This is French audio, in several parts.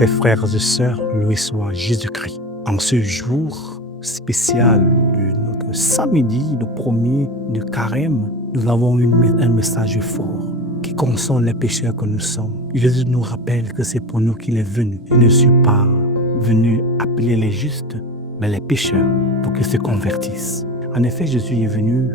Chers frères et sœurs, loué soit Jésus-Christ. En ce jour spécial de notre samedi, le premier de Carême, nous avons un message fort qui console les pécheurs que nous sommes. Jésus nous rappelle que c'est pour nous qu'il est venu. Il ne suis pas venu appeler les justes, mais les pécheurs, pour qu'ils se convertissent. En effet, Jésus est venu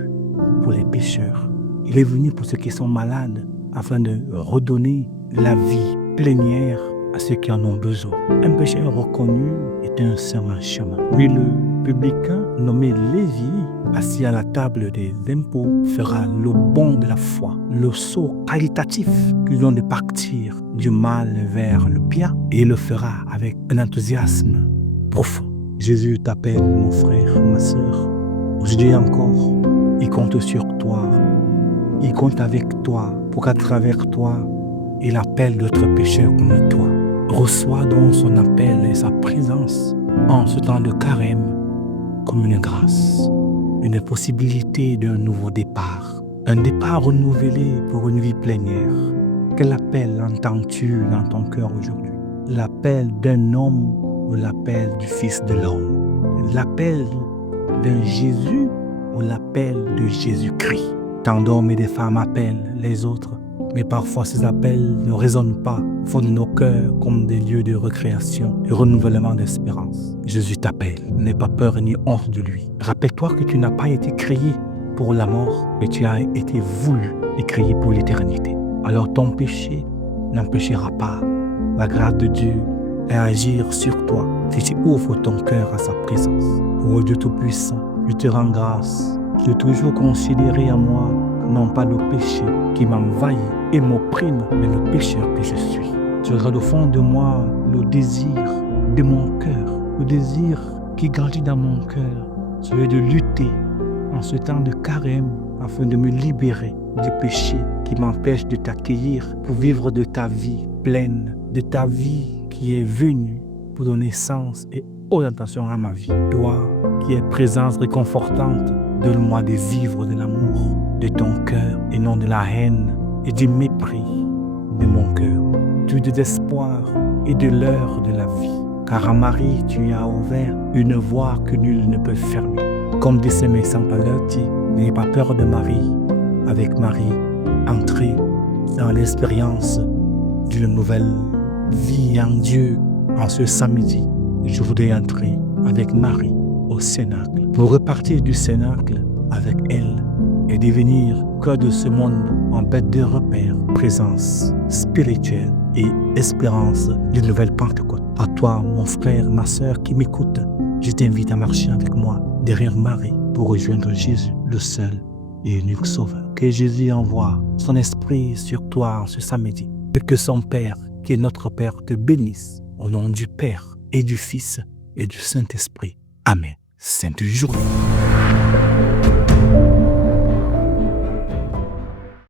pour les pécheurs. Il est venu pour ceux qui sont malades, afin de redonner la vie plénière à ceux qui en ont besoin. Un pécheur reconnu est un sur un chemin. Oui, le publicain nommé Lévi, assis à la table des impôts, fera le bond de la foi, le saut qualitatif qu'ils ont de partir du mal vers le bien, et il le fera avec un enthousiasme profond. Jésus t'appelle, mon frère, ma sœur. Aujourd'hui encore, il compte sur toi. Il compte avec toi pour qu'à travers toi, il appelle d'autres pécheurs comme toi. Reçois donc son appel et sa présence en ce temps de carême comme une grâce, une possibilité d'un nouveau départ, un départ renouvelé pour une vie plénière. Quel appel entends-tu dans ton cœur aujourd'hui? L'appel d'un homme ou l'appel du Fils de l'homme? L'appel d'un Jésus ou l'appel de Jésus-Christ? Tant d'hommes et de femmes appellent les autres, mais parfois ces appels ne résonnent pas, font de nos cœurs comme des lieux de récréation et renouvellement d'espérance. Jésus t'appelle, n'aie pas peur ni honte de lui. Rappelle-toi que tu n'as pas été créé pour la mort, mais tu as été voulu et créé pour l'éternité. Alors ton péché n'empêchera pas la grâce de Dieu à agir sur toi si tu ouvres ton cœur à sa présence. Ô Dieu Tout-Puissant, je te rends grâce de toujours considérer à moi non pas le péché qui m'envahit et m'opprime, mais le pécheur que je suis. Tu regardes au fond de moi le désir de mon cœur, le désir qui grandit dans mon cœur, celui de lutter en ce temps de carême afin de me libérer du péché qui m'empêche de t'accueillir pour vivre de ta vie pleine, de ta vie qui est venue pour donner sens et orientation à ma vie. Toi qui es présence réconfortante, donne-moi de vivre de l'amour de ton cœur et non de la haine et du mépris de mon cœur, du désespoir et de l'heure de la vie. Car à Marie, tu as ouvert une voie que nul ne peut fermer. Comme disait mes Saint-Paletti, n'ayez pas peur de Marie. Avec Marie, entrez dans l'expérience d'une nouvelle vie en Dieu. En ce samedi, je voudrais entrer avec Marie au Cénacle pour repartir du Cénacle avec elle et devenir cœur de ce monde en bête de repère, présence spirituelle et espérance d'une nouvelle Pentecôte. À toi, mon frère, ma sœur qui m'écoute, je t'invite à marcher avec moi derrière Marie pour rejoindre Jésus, le seul et unique Sauveur. Que Jésus envoie son esprit sur toi en ce samedi et que son Père, qui est notre Père, te bénisse au nom du Père et du Fils et du Saint-Esprit. Amen. Sainte journée.